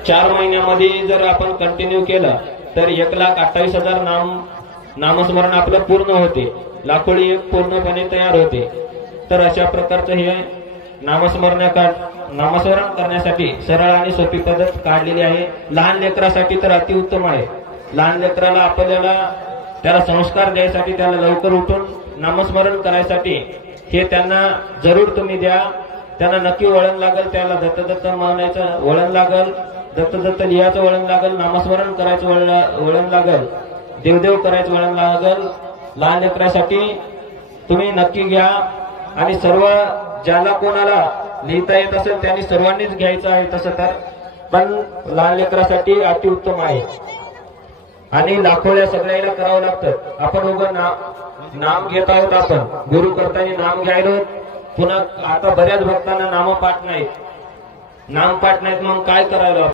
4 महिन्यामध्ये जर आपण कंटिन्यू केलं तर 1,28,000 नामस्मरण आपलं पूर्ण होते, लाखोळी एक पूर्णपणे तयार होते। तर अशा प्रकारचं हे नामस्मरण करण्यासाठी सरळ आणि सोपी पद्धत काढलेली आहे। लहान लेकरासाठी तर अतिउत्तम आहे। लहान लेकराला आपल्याला त्याला संस्कार द्यायसाठी, त्याला लवकर उठून नामस्मरण करायसाठी हे त्यांना जरूर तुम्ही द्या। त्यांना नक्की वळण लागेल, त्याला दत्त म्हणायचं वळण लागेल, दत्त लिहायचं वळण लागेल, नामस्मरण करायचं वळण लागेल, देवदेव करायचं वळण लागेल। लहान लेकरासाठी तुम्ही नक्की घ्या आणि सर्व ज्याला कोणाला लिहिता येत असेल त्यांनी सर्वांनीच घ्यायचं आहे तसं तर, पण लहान लेकरासाठी अतिउत्तम आहे। आणि लाखोळ्या सगळ्याला करावं लागतं। आपण उगा नाम घेत आहोत, आपण गुरु करताना नाम घ्यायलो, पुन्हा आता बऱ्याच भक्तांना नाम पाठ नाहीत, मग काय करायला